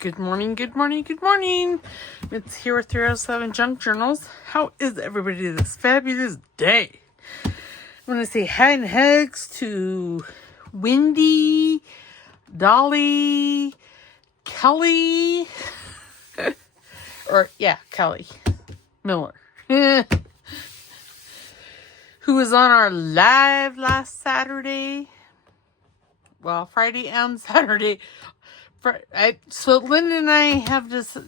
Good morning, good morning, good morning. It's here with 307 Junk Journals. How is everybody this fabulous day? I want to say hi and hugs to Wendy, Dolly, Kelly, Kelly Miller, who was on our live last Saturday. Well, Friday and Saturday. So Linda and I have this.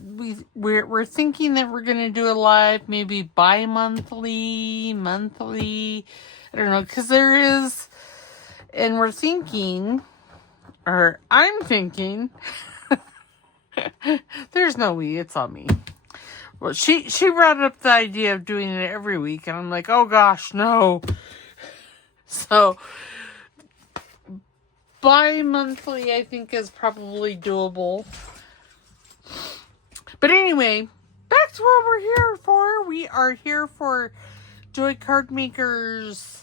We're thinking that we're gonna do a live, maybe bi-monthly, monthly. I don't know, because there is, and we're thinking, or I'm thinking. There's no we. It's all me. Well, she brought up the idea of doing it every week, and I'm like, oh gosh, no. So bi-monthly, I think, is probably doable. But anyway, back to what we're here for. We are here for Joey Cardmaker's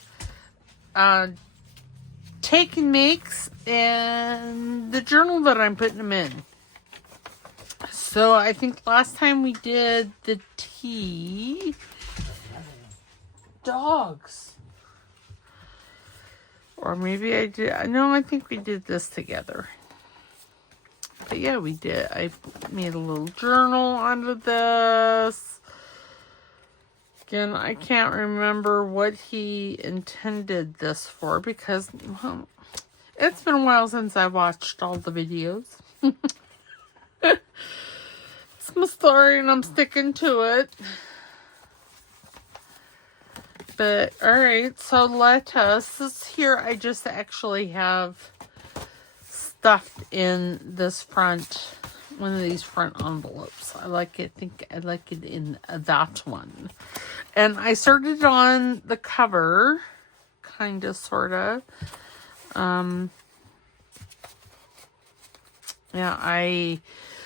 take and makes and the journal that I'm putting them in. So I think last time we did the tea. Dogs. Or maybe I did. No, I think we did this together. But yeah, we did. I made a little journal under this. Again, I can't remember what he intended this for because, well, it's been a while since I watched all the videos. It's my story and I'm sticking to it. But, alright, so this here I just actually have stuffed in this one of these front envelopes. I like it in that one. And I started on the cover, kind of, sort of.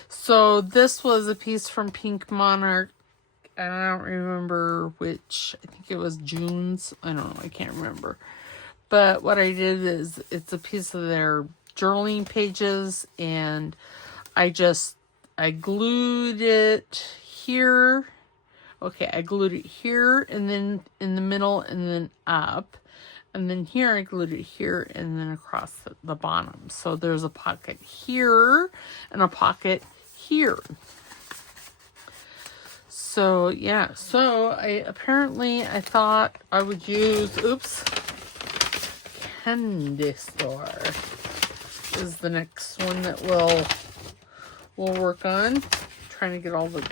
So this was a piece from Pink Monarch. And I don't remember which. I think it was June's. I don't know. I can't remember. But what I did is it's a piece of their journaling pages, and I glued it here. Okay, I glued it here, and then in the middle, and then up. And then here I glued it here, and then across the bottom. So there's a pocket here, and a pocket here. So, yeah. So, I thought I would use, Candy Store is the next one that we'll work on. Trying to get all the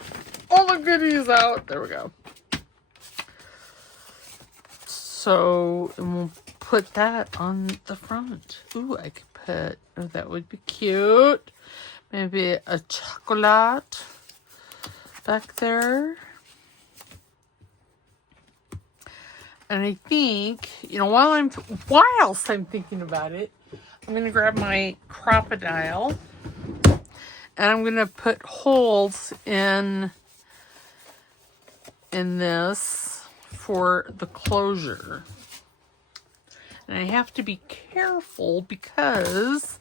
goodies out. There we go. So, and we'll put that on the front. Ooh, I could put, that would be cute. Maybe a chocolate back there. And I think, whilst I'm thinking about it, I'm going to grab my crocodile and I'm going to put holes in this for the closure. And I have to be careful because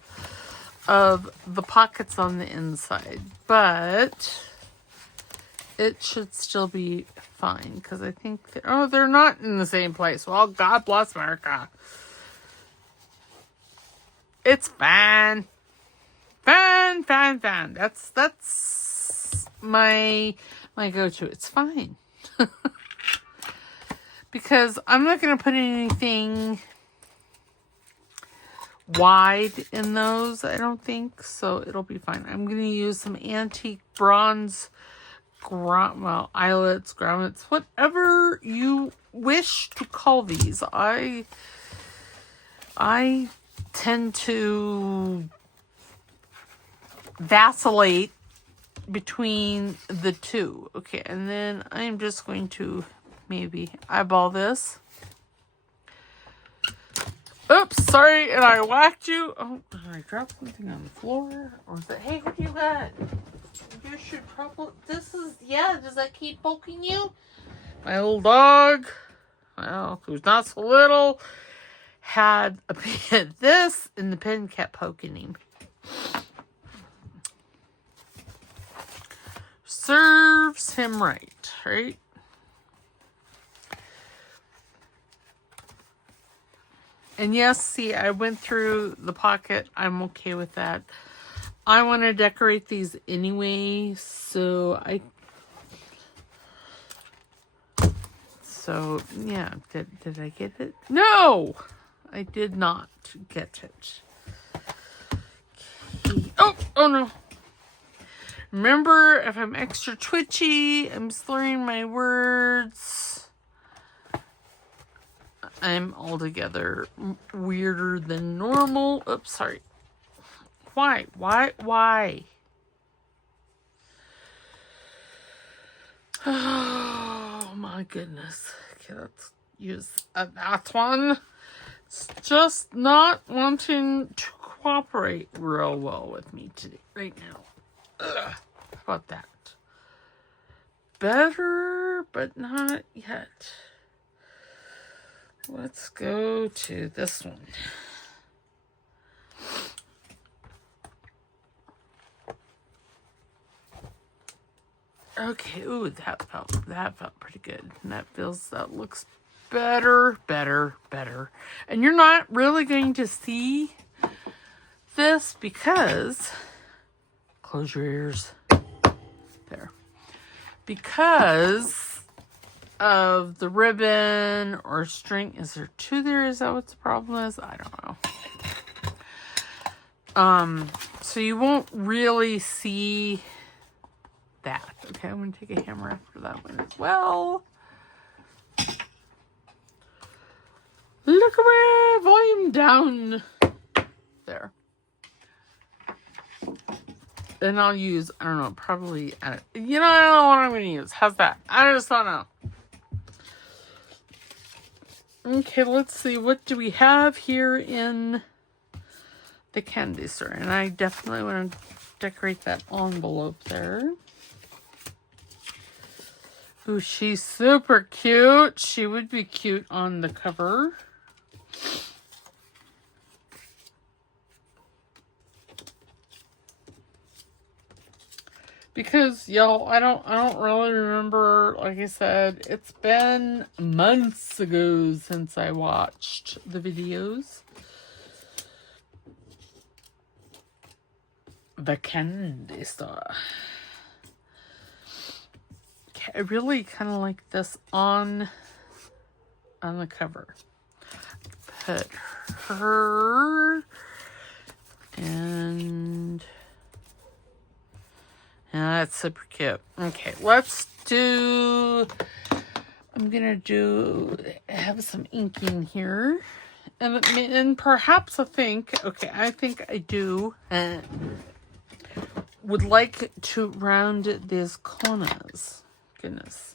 of the pockets on the inside. But it should still be fine because I think they're not in the same place. Well, God bless America. It's fine. Fine. That's my go-to. It's fine. Because I'm not going to put anything wide in those, I don't think. So it'll be fine. I'm going to use some antique bronze eyelets, grommets, whatever you wish to call these. I tend to vacillate between the two. Okay, and then I'm just going to maybe eyeball this. Oops, sorry, and I whacked you. Oh, did I drop something on the floor? Or is that, hey, what do you got? You should probably, does that keep poking you? My little dog, well, who's not so little, had a pen, this, and the pen kept poking him. serves him right, right? And yes, see, I went through the pocket. I'm okay with that. I want to decorate these anyway, so yeah, did I get it? No! I did not get it. Okay. Oh no. Remember, if I'm extra twitchy, I'm slurring my words, I'm altogether weirder than normal. Oops, sorry. Why? Oh my goodness. Okay, let's use that one. It's just not wanting to cooperate real well with me today, right now. Ugh. How about that? Better, but not yet. Let's go to this one. Okay, ooh, that felt pretty good. And that looks better. And you're not really going to see this because, close your ears. There. Because of the ribbon or string. Is there two there? Is that what the problem is? I don't know. So you won't really see that. Okay, I'm going to take a hammer after that one as well. Look away! Volume down. There. And I'll use, I don't know, probably, I don't know what I'm going to use. How's that? I just don't know. Okay, let's see. What do we have here in the candy store? And I definitely want to decorate that envelope there. Ooh, she's super cute. She would be cute on the cover. Because, y'all, I don't really remember. Like I said, it's been months ago since I watched the videos. The candy store. Okay, I really kind of like this on the cover. Put her and that's super cute. Okay, let's do, I'm gonna have some inking here. And perhaps I think I do would like to round these corners. Goodness.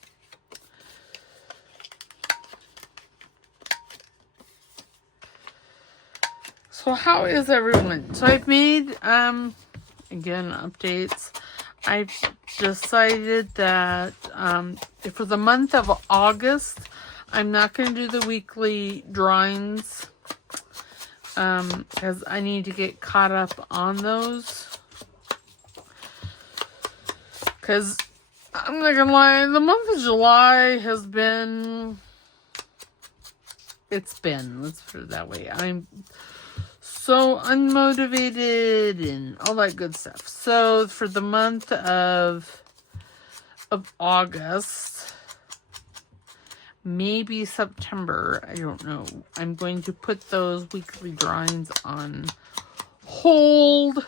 So how is everyone? So I've made, again, updates. I've decided that for the month of August, I'm not going to do the weekly drawings because I need to get caught up on those. Because I'm not going to lie, the month of July has been, let's put it that way. I'm so unmotivated and all that good stuff. So for the month of August, maybe September, I don't know, I'm going to put those weekly drawings on hold.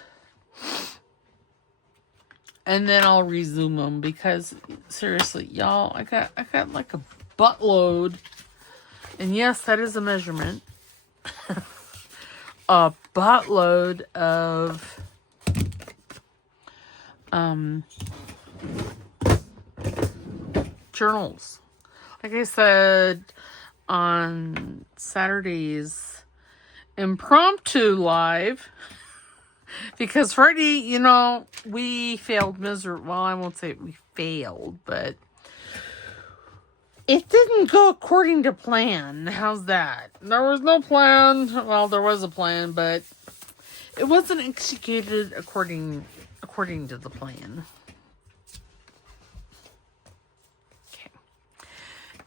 And then I'll resume them because seriously, y'all, I got like a buttload. And yes, that is a measurement. A buttload of journals. Like I said on Saturday's impromptu live, because Friday, we failed miserably. Well, I won't say we failed, but it didn't go according to plan. How's that? There was no plan. Well, there was a plan, but it wasn't executed according to the plan.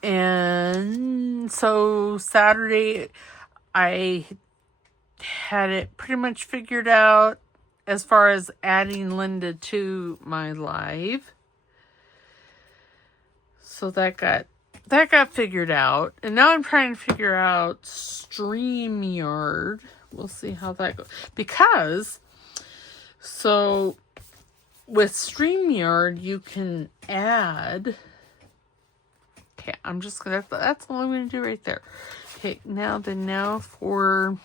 And so Saturday, I had it pretty much figured out as far as adding Linda to my live. So that got figured out. And now I'm trying to figure out StreamYard. We'll see how that goes. Because, so with StreamYard, you can add... Okay, I'm just going to... That's all I'm going to do right there. Okay, now for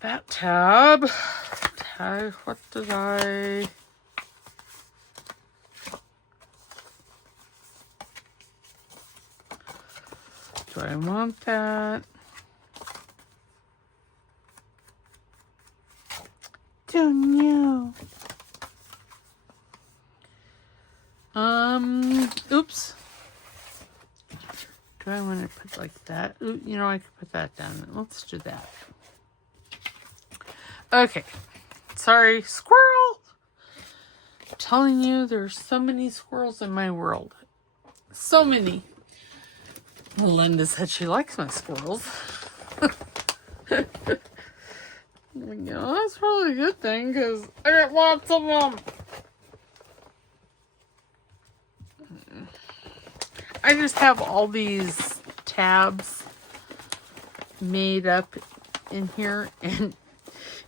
that tab. What did I... Do I want that? Don't know. Oops. Do I want to put like that? Ooh, you know, I could put that down. Let's do that. Okay. Sorry, squirrel. I'm telling you, there's so many squirrels in my world. So many. Linda said she likes my squirrels. You know, that's probably a good thing because I got lots of them. I just have all these tabs made up in here, and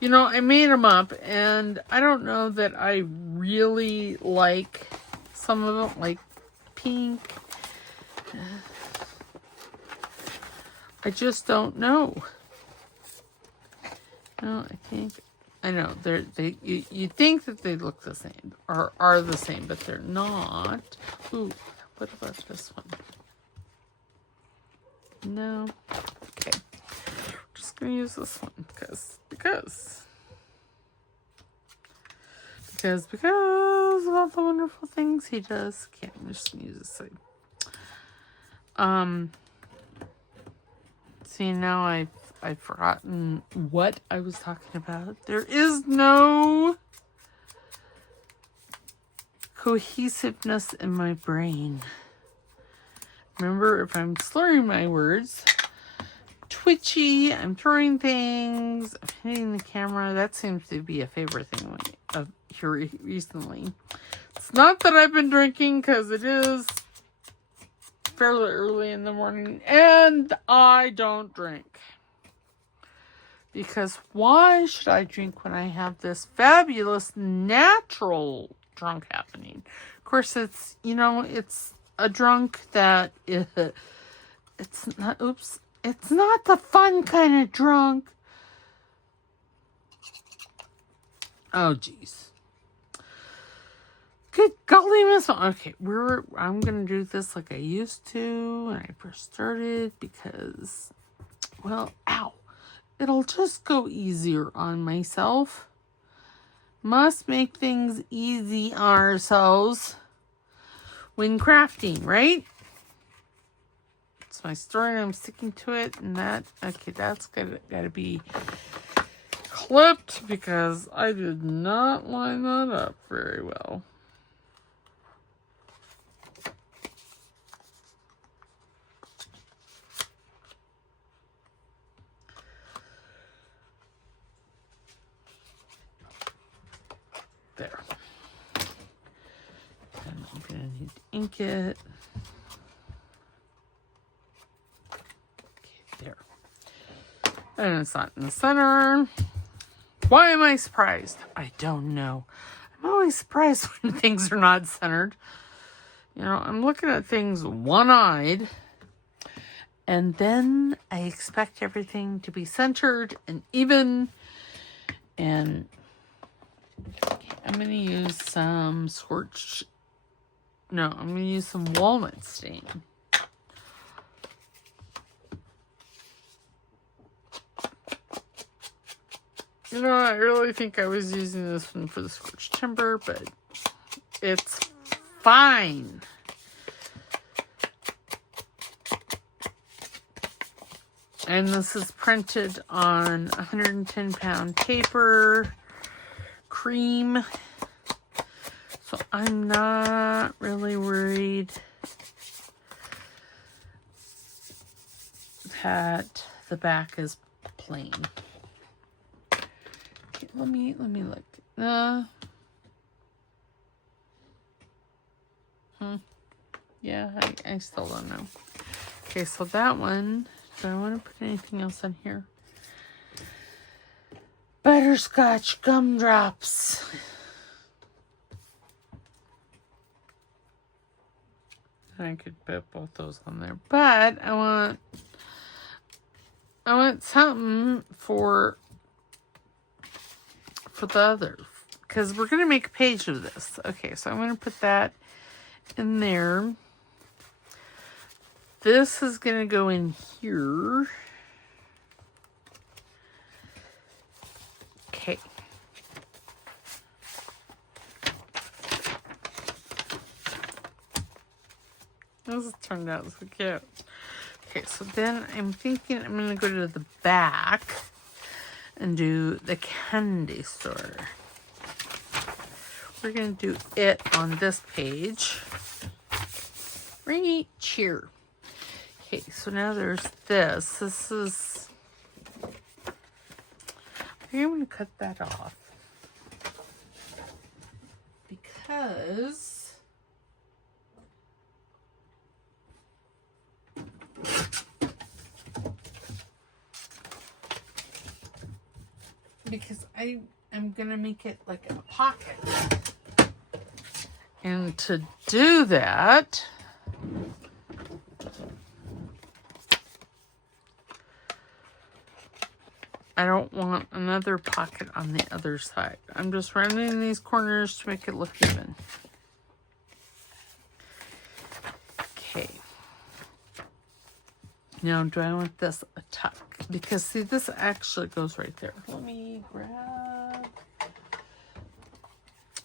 you know, I made them up, and I don't know that I really like some of them, like pink. I just don't know. No, I know you think that they look the same or are the same, but they're not. Ooh, what about this one? No. Okay. Just gonna use this one because of all the wonderful things he does. Okay, I'm just gonna use this thing. See, now I've forgotten what I was talking about. There is no cohesiveness in my brain. Remember, if I'm slurring my words, twitchy, I'm throwing things, I'm hitting the camera. That seems to be a favorite thing here recently. It's not that I've been drinking, because it is fairly early in the morning, and I don't drink. Because why should I drink when I have this fabulous natural drunk happening? Of course, it's, you know, it's a drunk that it's not the fun kind of drunk. Oh, geez. Good golly, Miss. Okay, I'm gonna do this like I used to when I first started because, well, ow. It'll just go easier on myself. Must make things easy on ourselves when crafting, right? It's my story. I'm sticking to it, and that's gotta be clipped because I did not line that up very well. There. And I'm going to need to ink it. Okay, there. And it's not in the center. Why am I surprised? I don't know. I'm always surprised when things are not centered. You know, I'm looking at things one-eyed. And then I expect everything to be centered and even. And I'm going to use some I'm going to use some walnut stain. You know, I really think I was using this one for the scorched timber, but it's fine. And this is printed on 110-pound paper. Cream. So I'm not really worried Cat. The back is plain. Okay, let me look. Yeah, I still don't know. Okay, so that one, do I want to put anything else on here? Butterscotch gumdrops. I could put both those on there, but I want something for the other, because we're going to make a page of this. Okay, so I'm going to put that in there. This is going to go in here. Okay. This turned out so cute. Okay, so then I'm thinking I'm going to go to the back and do the candy store. We're going to do it on this page. Right here. Okay, so now there's this. This is... I'm going to cut that off. Because I'm going to make it like a pocket. And to do that, I don't want another pocket on the other side. I'm just rounding these corners to make it look even. Okay. Now, do I want this a tuck? Because, see, this actually goes right there. Let me grab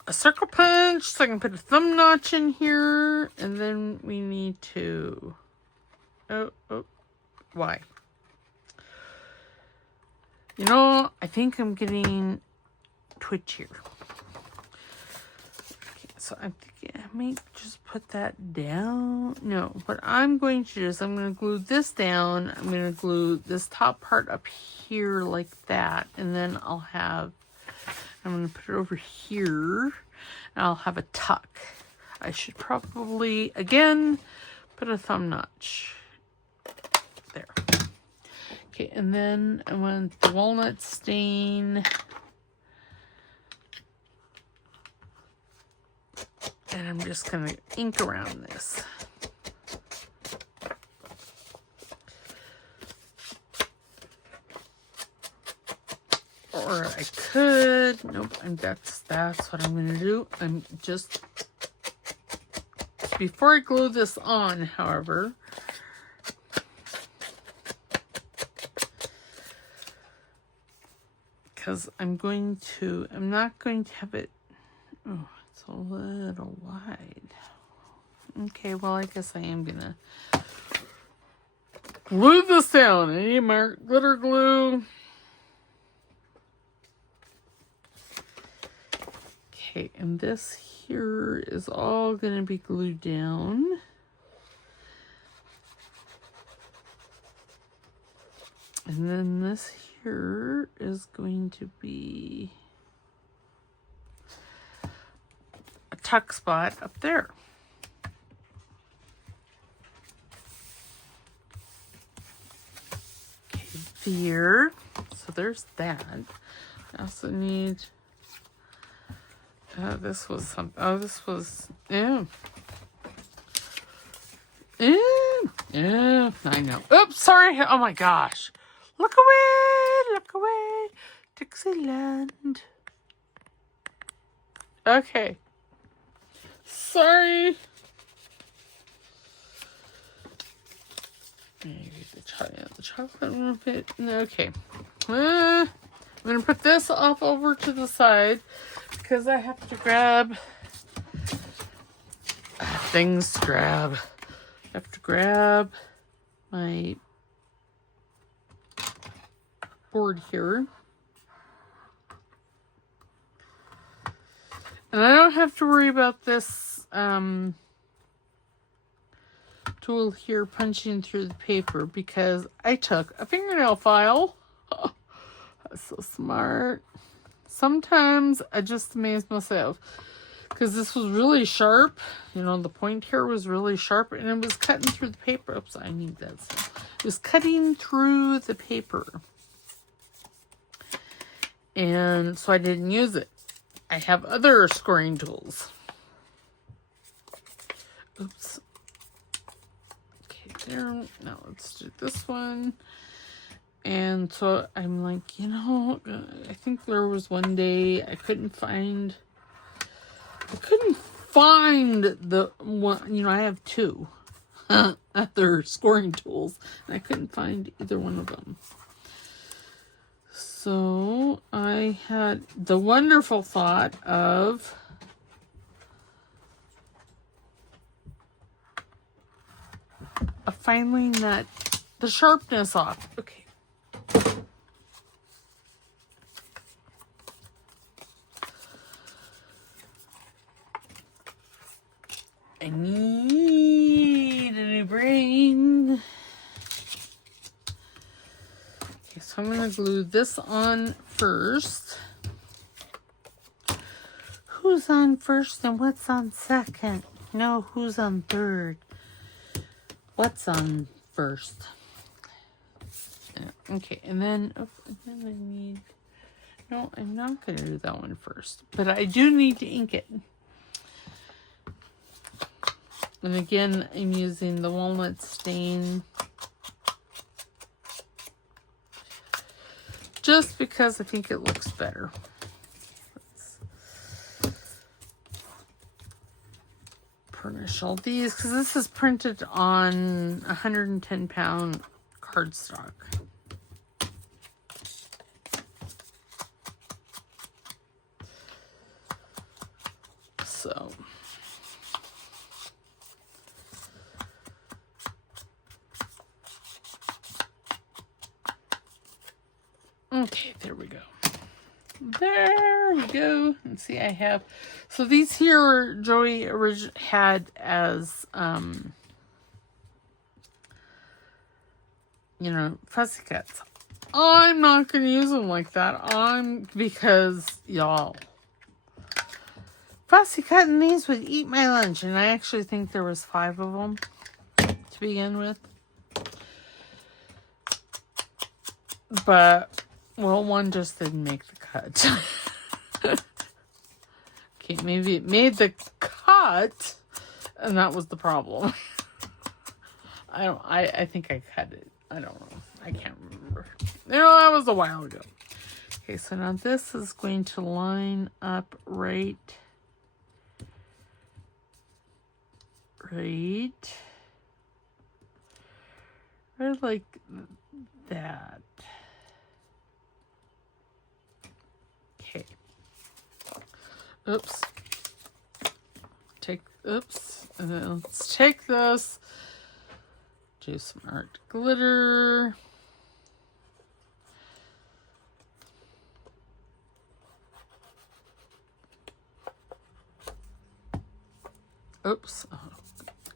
a circle punch so I can put a thumb notch in here. And then we need to... Oh, why? You know, I think I'm getting twitchier. Okay, so I'm thinking I may just put that down. No, what I'm going to do is I'm going to glue this down. I'm going to glue this top part up here like that. And then I'm going to put it over here. And I'll have a tuck. I should probably, again, put a thumb notch there. Okay, and then I want the walnut stain. And I'm just going to ink around this. Or I could, nope, and that's what I'm going to do. I'm just, before I glue this on, however, because I'm not going to have it, oh, it's a little wide. Okay, well, I guess I am going to glue this down. I need my glitter glue. Okay, and this here is all going to be glued down. And then this here is going to be a tuck spot up there. Okay, there. So there's that. I also need... this was something. Oh, this was... Yeah. Yeah, I know. Oops, sorry. Oh my gosh. Look away, Dixieland. Okay. Sorry. Maybe the chocolate one bit. Okay. I'm going to put this off over to the side because I have to grab things to grab. I have to grab my board here. And I don't have to worry about this tool here punching through the paper because I took a fingernail file. That's so smart. Sometimes I just amaze myself because this was really sharp. You know, the point here was really sharp and it was cutting through the paper. Oops, I need that. It was cutting through the paper. And so I didn't use it. I have other scoring tools. Oops. Okay, there. Now let's do this one. And so I'm like, you know, I think there was one day I couldn't find the one, you know, I have two other scoring tools, and I couldn't find either one of them. So I had the wonderful thought of filing the sharpness off. Okay. I need a new brain. Okay, so I'm going to glue this on first. Who's on first and what's on second? No, who's on third? What's on first? Okay, and then I need... No, I'm not going to do that one first. But I do need to ink it. And again, I'm using the walnut stain just because I think it looks better. Let's burnish all these because this is printed on 110-pound cardstock. So... okay, there we go. There we go. And see, I have... So these here, Joey had as, you know, fussy cuts. I'm not going to use them like that. Because, y'all, fussy cutting these would eat my lunch. And I actually think there was 5 of them to begin with. But... well, one just didn't make the cut. Okay, maybe it made the cut, and that was the problem. I think I cut it. I don't know. I can't remember. You know, that was a while ago. Okay, so now this is going to line up right like that. Okay. Oops. Oops. And then let's take this. Do some art glitter. Oops. Oh,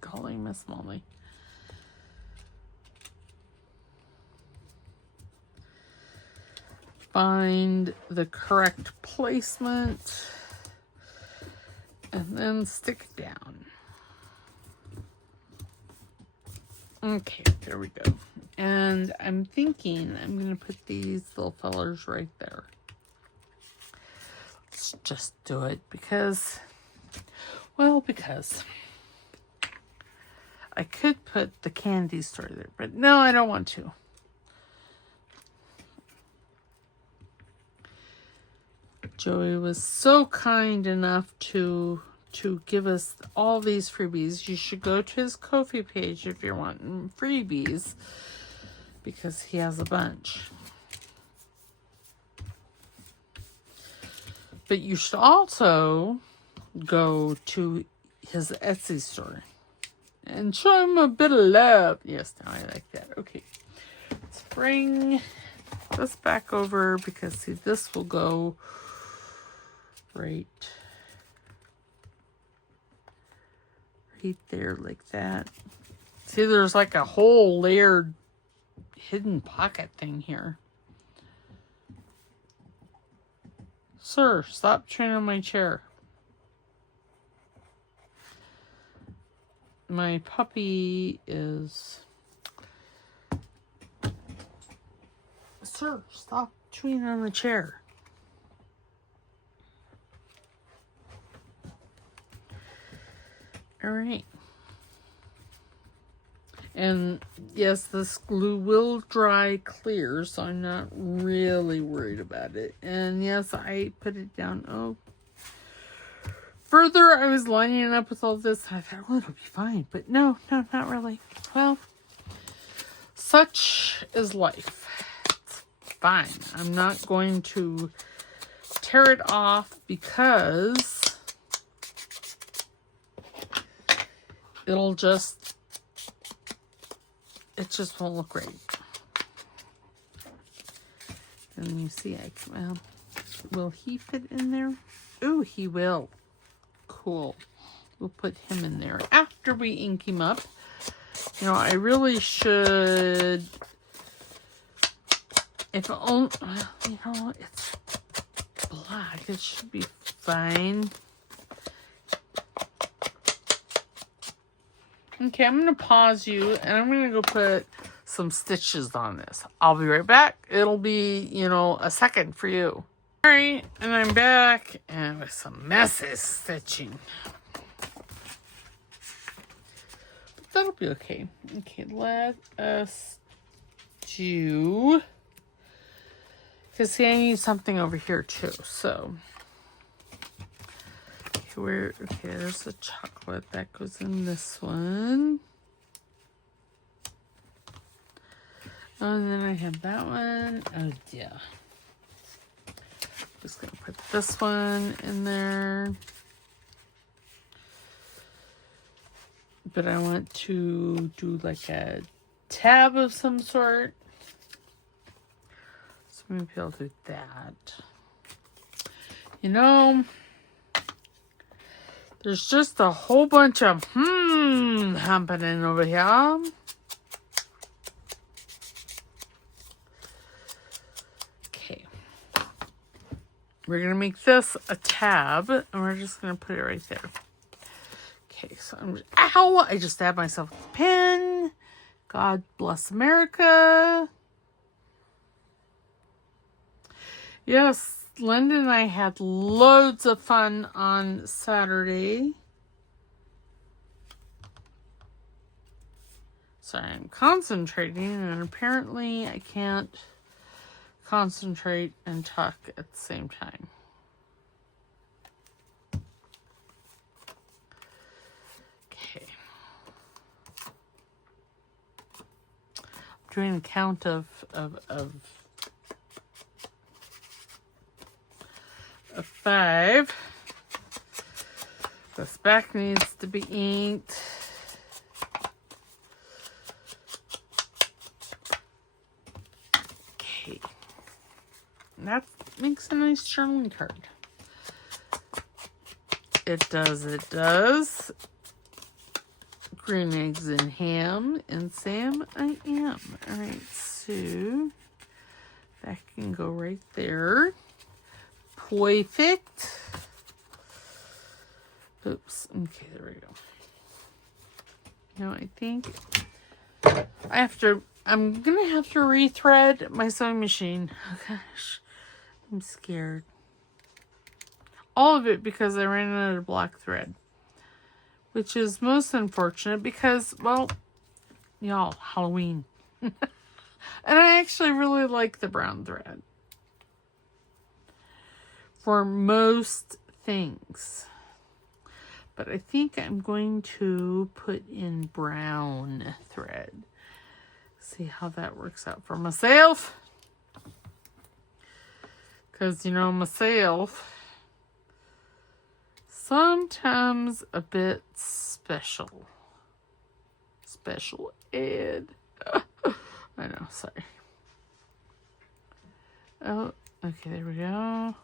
golly, Miss Molly. Find the correct placement and then stick it down. Okay, there we go. And I'm thinking I'm going to put these little fellers right there. Let's just do it because I could put the candy store there, but no, I don't want to. Joey was so kind enough to give us all these freebies. You should go to his Ko-fi page if you're wanting freebies because he has a bunch. But you should also go to his Etsy store and show him a bit of love. Yes, now I like that. Okay, let's bring this back over because see, this will go right there like that. See, there's like a whole layered hidden pocket thing here. Sir, stop chewing on my chair. My puppy is... Sir, stop chewing on the chair. All right. And yes, this glue will dry clear, so I'm not really worried about it. And yes, I put it down. Oh, further, I was lining it up with all this. I thought, oh, it'll be fine. But no, not really. Well, such is life. It's fine. I'm not going to tear it off because it just won't look right. And you see, will he fit in there? Ooh, he will. Cool. We'll put him in there after we ink him up. You know, I really should, if only, you know, it's black. It should be fine. Okay, I'm going to pause you, and I'm going to go put some stitches on this. I'll be right back. It'll be, you know, a second for you. All right, and I'm back, and with some messy stitching. But that'll be okay. Okay, let us do... Because, see, I need something over here, too, so... Okay, there's the chocolate that goes in this one. Oh, and then I have that one. Oh, yeah. Just gonna put this one in there. But I want to do like a tab of some sort. So maybe I'll do that. You know... There's just a whole bunch of happening over here. Okay. We're going to make this a tab, and we're just going to put it right there. Okay, so ow! I just stabbed myself with a pin. God bless America. Yes. Linda and I had loads of fun on Saturday. Sorry, I'm concentrating, and apparently I can't concentrate and talk at the same time. Okay. I'm doing a count of 5. This back needs to be inked. Okay. That makes a nice journaling card. It does. Green eggs and ham. And Sam, I am. Alright, so that can go right there. Perfect. Oops. Okay, there we go. Now I think I'm gonna have to rethread my sewing machine. Oh gosh, I'm scared. All of it because I ran out of black thread, which is most unfortunate because, well, y'all, Halloween. And I actually really like the brown thread for most things. But I think I'm going to put in brown thread. See how that works out for myself. Because, you know, myself, sometimes a bit special. Special ed. I know, sorry. Oh, okay, there we go.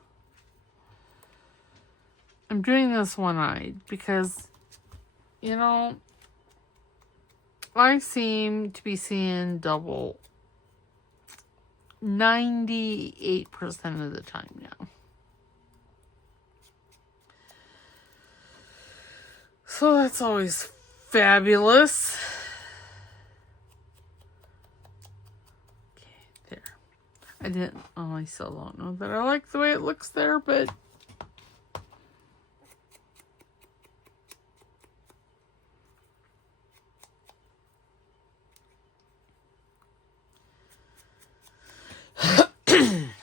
I'm doing this one-eyed because, you know, I seem to be seeing double 98% of the time now. So that's always fabulous. Okay, there. I still don't know that I like the way it looks there, but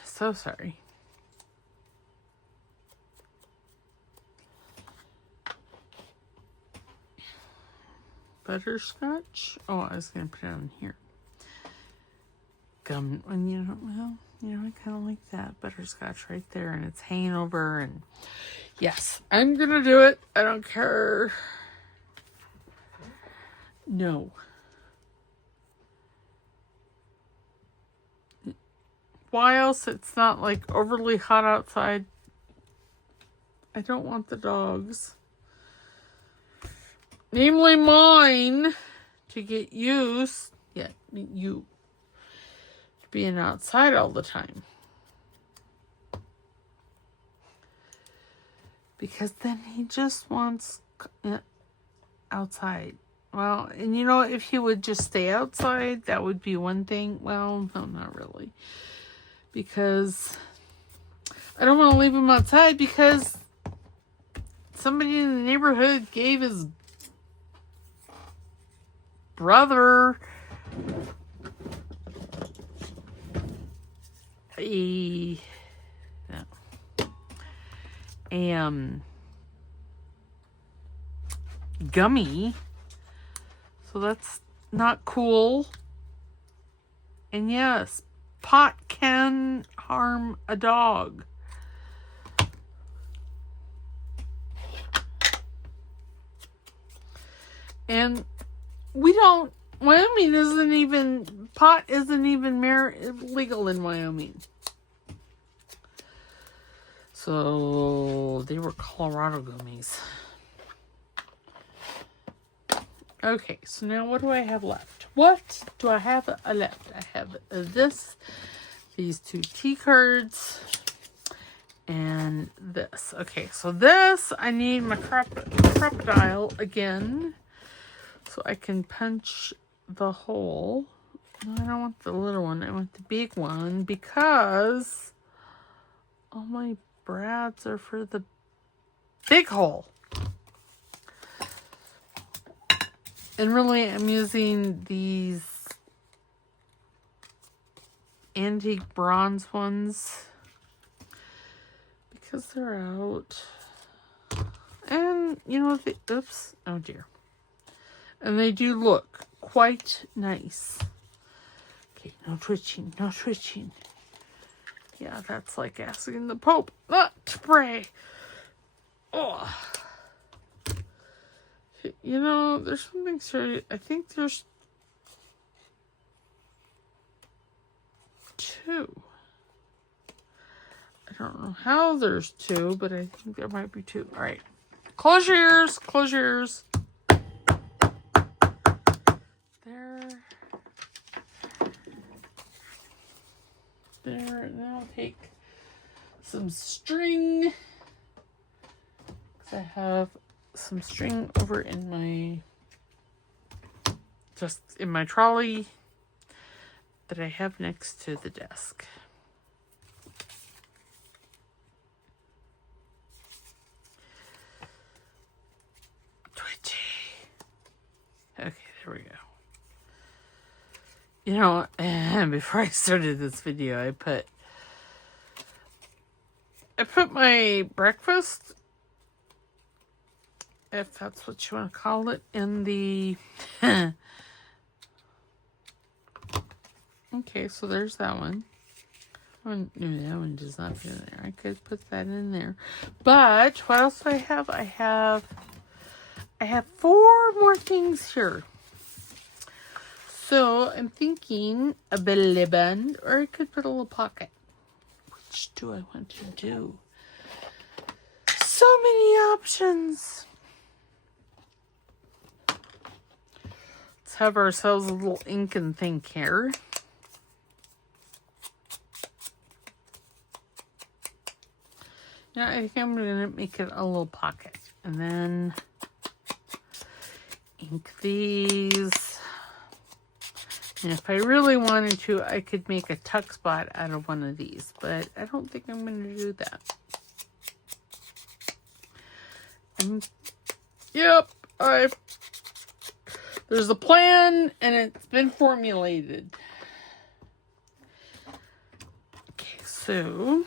so sorry. Butterscotch. Oh, I was going to put it on here. Gum. And I kind of like that butterscotch right there, and it's hanging over. And yes, I'm going to do it. I don't care. No. Why else? It's not like overly hot outside. I don't want the dogs, namely mine, to get used, to being outside all the time. Because then he just wants outside. Well, and if he would just stay outside, that would be one thing. Well, no, not really. Because I don't want to leave him outside because somebody in the neighborhood gave his brother a gummy. So that's not cool. And yes, pot can harm a dog. And Wyoming pot isn't even legal in Wyoming. So they were Colorado gummies. Okay, so now what do I have left? What do I have left? I have these 2 tea cards, and this. Okay, so this, I need my crocodile again, so I can punch the hole. No, I don't want the little one. I want the big one because all my brads are for the big hole. And really, I'm using these antique bronze ones because they're out. And, oops, oh dear. And they do look quite nice. Okay, no twitching, no twitching. Yeah, that's like asking the Pope not to pray. Oh. There's something serious. I think there's 2. I don't know how there's 2, but I think there might be 2. All right. Close your ears. Close your ears. There. There. And then I'll take some string. Because I have some string over in my trolley that I have next to the desk. Twitchy. Okay, there we go. And before I started this video, I put my breakfast, if that's what you want to call it, in the... Okay, so there's that one. No, that one does not fit in there. I could put that in there. But what else do I have? I have 4 more things here. So I'm thinking a belly band, or I could put a little pocket. Which do I want to do? So many options. Let's have ourselves a little ink and thing here. Yeah, I think I'm going to make it a little pocket. And then ink these. And if I really wanted to, I could make a tuck spot out of one of these. But I don't think I'm going to do that. And, yep, there's a plan, and it's been formulated. Okay, so...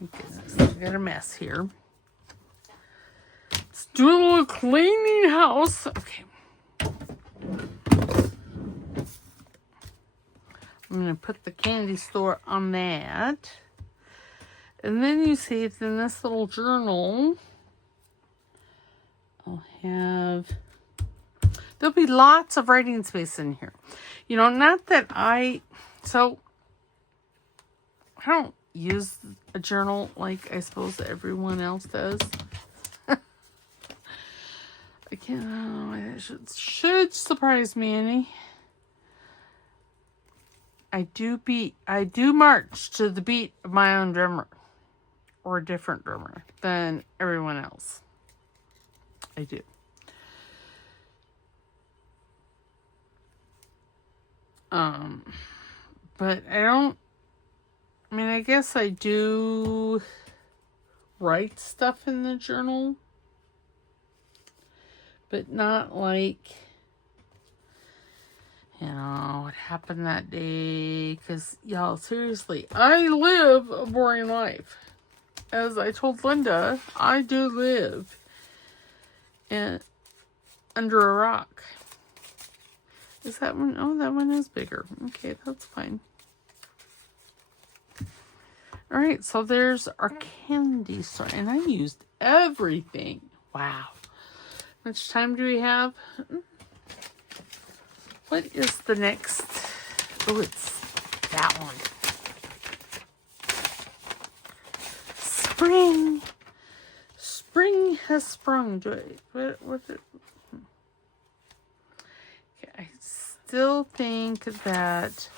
Goodness, I got a mess here. Let's do a little cleaning house. Okay. I'm going to put the candy store on that. And then you see it's in this little journal. I'll have... There'll be lots of writing space in here. You know, not that I... So, I don't use a journal like I suppose everyone else does. I can't, I don't know, it should surprise me any. I do march to the beat of my own drummer, or a different drummer than everyone else. I do. But I guess I do write stuff in the journal, but not like, you know, what happened that day. Because, y'all, seriously, I live a boring life. As I told Linda, I do live under a rock. Is that one? Oh, that one is bigger. Okay, that's fine. All right, so there's our candy store. And I used everything. Wow. How much time do we have? What is the next? Oh, it's that one. Spring. Spring has sprung. I still think that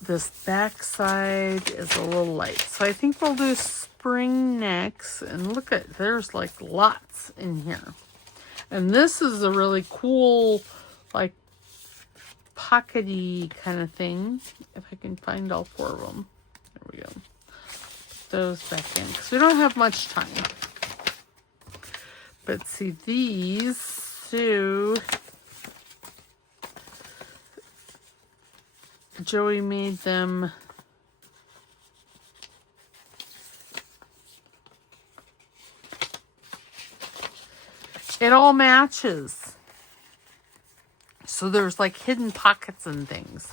this back side is a little light. So I think we'll do spring next. And look at, there's like lots in here. And this is a really cool, like, pockety kind of thing. If I can find all four of them. There we go. Put those back in, because we don't have much time. But see, these two, Joey made them it all matches. So there's like hidden pockets and things.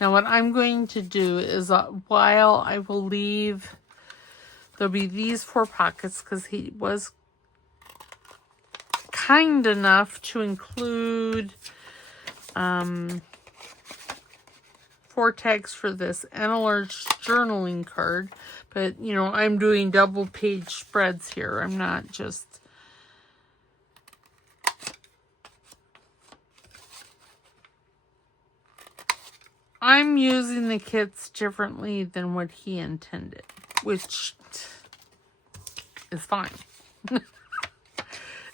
Now what I'm going to do is while I will leave, there'll be these 4 pockets because he was kind enough to include 4 tags for this and a large journaling card. But, you know, I'm doing double page spreads here. I'm not just... I'm using the kits differently than what he intended, which is fine.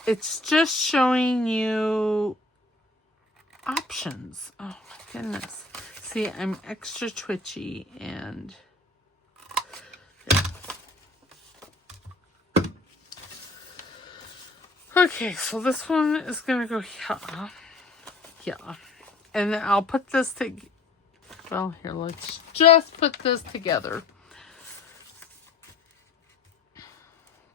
It's just showing you options. Oh my goodness. See, I'm extra twitchy and... yeah. Okay, so this one is going to go here. Yeah. And then I'll put this together. Well, here, let's just put this together.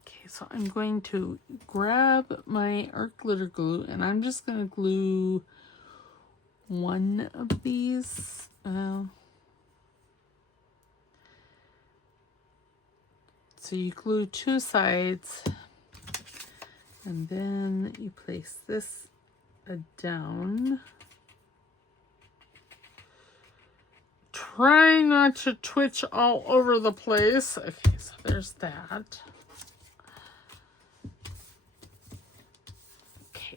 Okay, so I'm going to grab my art glitter glue, and I'm just going to glue one of these. So you glue 2 sides, and then you place this down. Try not to twitch all over the place. Okay, so there's that. Okay,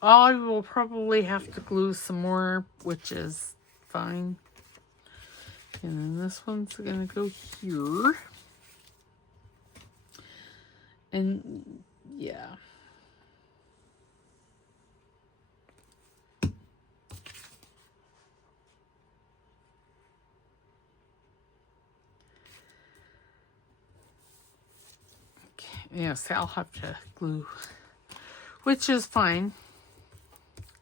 I will probably have to glue some more, which is fine. And then this one's going to go here. And yeah. Yes, I'll have to glue, which is fine.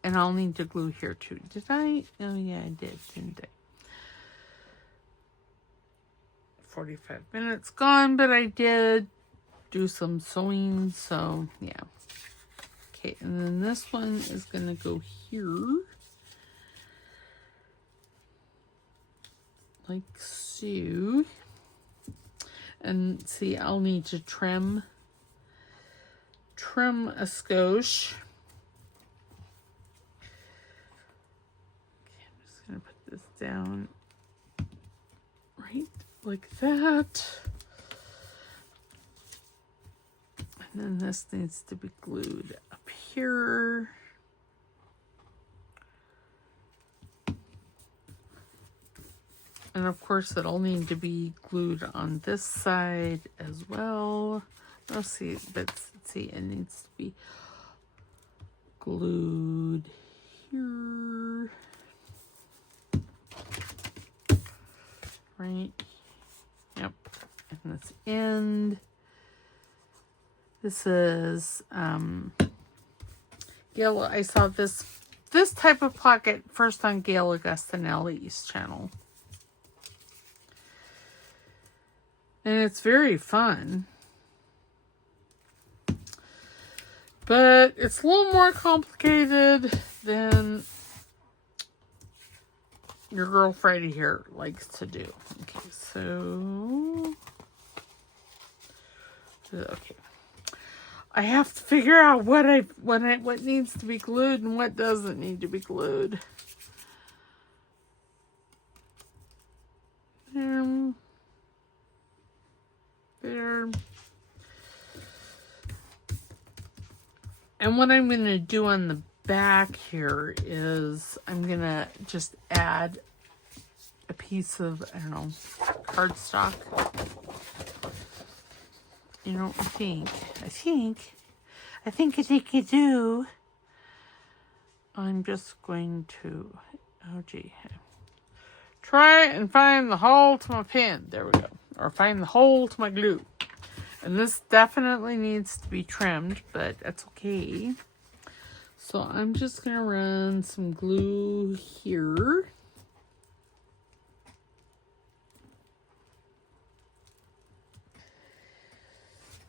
And I'll need to glue here too. Did I? Oh yeah, I did, didn't I? 45 minutes gone, but I did do some sewing, so yeah. Okay, and then this one is gonna go here. Like so. And see, I'll need to trim a skosh. Okay, I'm just gonna put this down right like that. And then this needs to be glued up here. And of course it'll need to be glued on this side as well. Let's see, but see, it needs to be glued here. Right. Yep. And this end. This is Gail. I saw this type of pocket first on Gail Augustinelli's channel. And it's very fun. But it's a little more complicated than your girl Friday here likes to do. Okay, so... Okay. I have to figure out what needs to be glued and what doesn't need to be glued. There. And what I'm going to do on the back here is I'm going to just add a piece of, I don't know, cardstock. You know, I think you do. I'm just going to, oh gee, try and find the hole to my pin. There we go. Or find the hole to my glue. And this definitely needs to be trimmed, but that's okay. So I'm just going to run some glue here.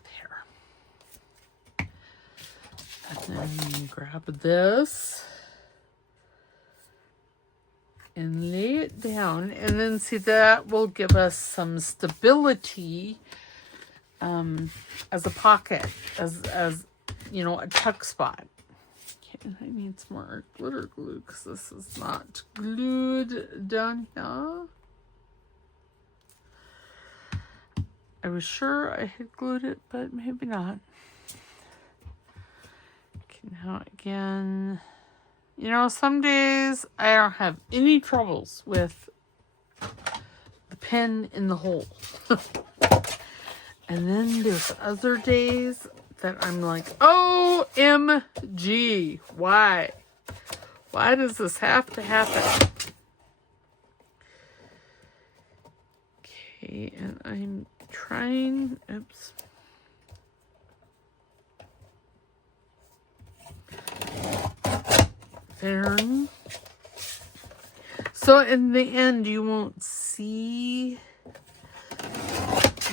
There. And then grab this. And lay it down. And then see, that will give us some stability as a pocket, as you know, a tuck spot. Okay, I need some more glitter glue because this is not glued down here. I was sure I had glued it, but maybe not. Okay, now again, you know, some days I don't have any troubles with the pin in the hole. And then there's other days that I'm like, OMG, why? Why does this have to happen? Okay, and I'm trying, oops. There. So in the end, you won't see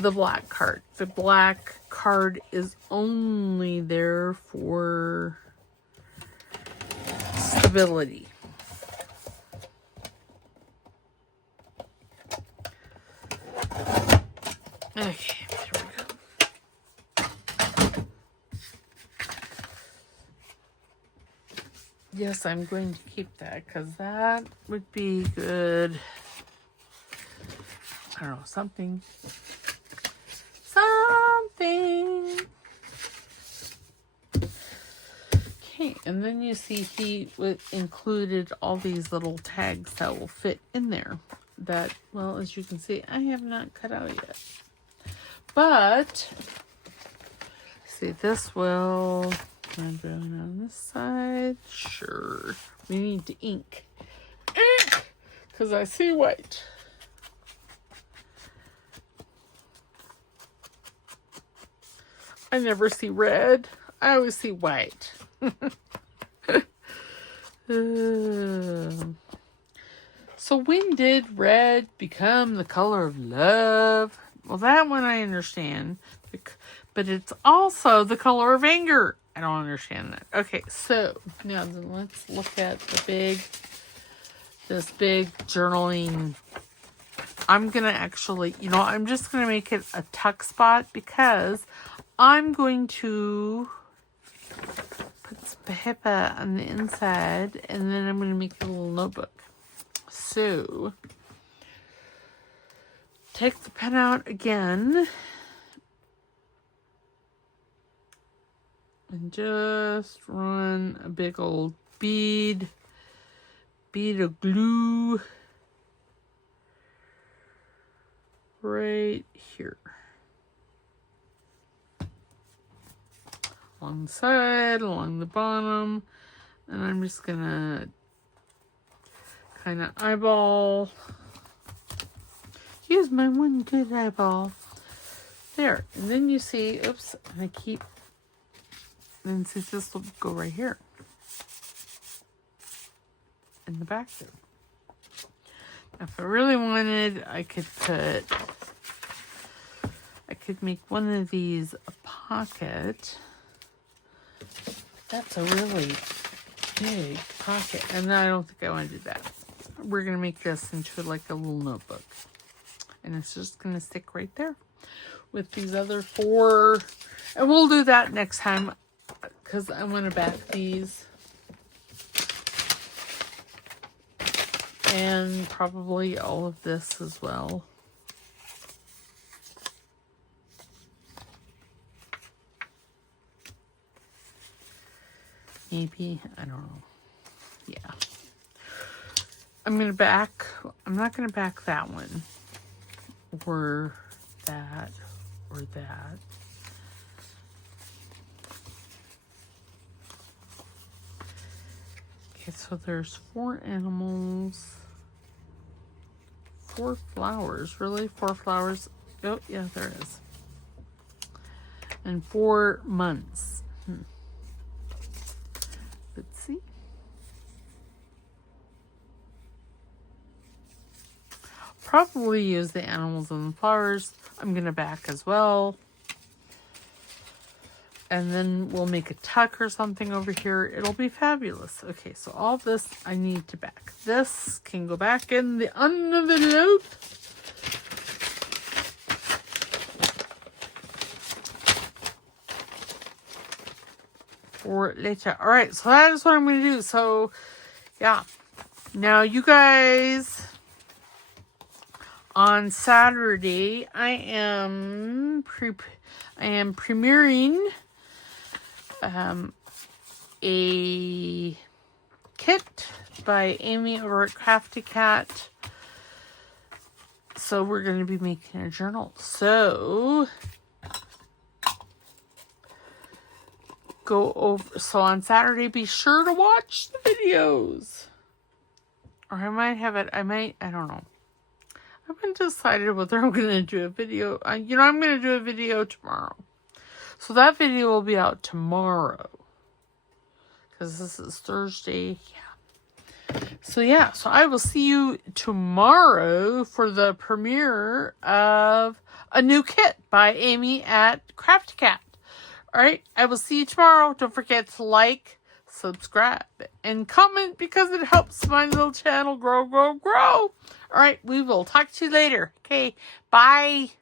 the black card. The black card is only there for stability. Okay, there we go. Yes, I'm going to keep that because that would be good. I don't know, something. Okay, and then you see he included all these little tags that will fit in there. That, well, as you can see, I have not cut out yet. But, see, this will go on this side. Sure. We need to ink. Ink! Because I see white. I never see red. I always see white. So when did red become the color of love? Well, that one I understand. But it's also the color of anger. I don't understand that. Okay, so now then let's look at this big journaling. I'm going to actually, I'm just going to make it a tuck spot because I'm going to put some HIPAA on the inside, and then I'm going to make a little notebook. So, take the pen out again, and just run a big old bead of glue right here. Along the side, along the bottom, and I'm just gonna kind of eyeball. Use my one good eyeball. There, and then you see, oops, and then see this will go right here. In the back there. If I really wanted, I could make one of these a pocket. That's a really big pocket. And I don't think I want to do that. We're going to make this into like a little notebook. And it's just going to stick right there with these other 4. And we'll do that next time because I want to back these. And probably all of this as well. Maybe, I don't know. Yeah. I'm not going to back that one. Or that. Or that. Okay, so there's 4 animals. 4 flowers. Really? 4 flowers? Oh, yeah, there is. And 4 months. Let's see. Probably use the animals and the flowers. I'm going to back as well. And then we'll make a tuck or something over here. It'll be fabulous. Okay, so all this I need to back. This can go back in the envelope. For later. All right, so that is what I'm going to do. So, yeah. Now, you guys, on Saturday, I am premiering a kit by Amy over at Crafty Cat. So we're going to be making a journal. So go over. So on Saturday, be sure to watch the videos. Or I might have it. I don't know. I haven't decided whether I'm going to do a video. I'm going to do a video tomorrow. So that video will be out tomorrow. Because this is Thursday. Yeah. So yeah. So I will see you tomorrow for the premiere of a new kit by Amy at Crafty Cat. Alright. I will see you tomorrow. Don't forget to like, subscribe, and comment because it helps my little channel grow. Alright. We will talk to you later. Okay. Bye.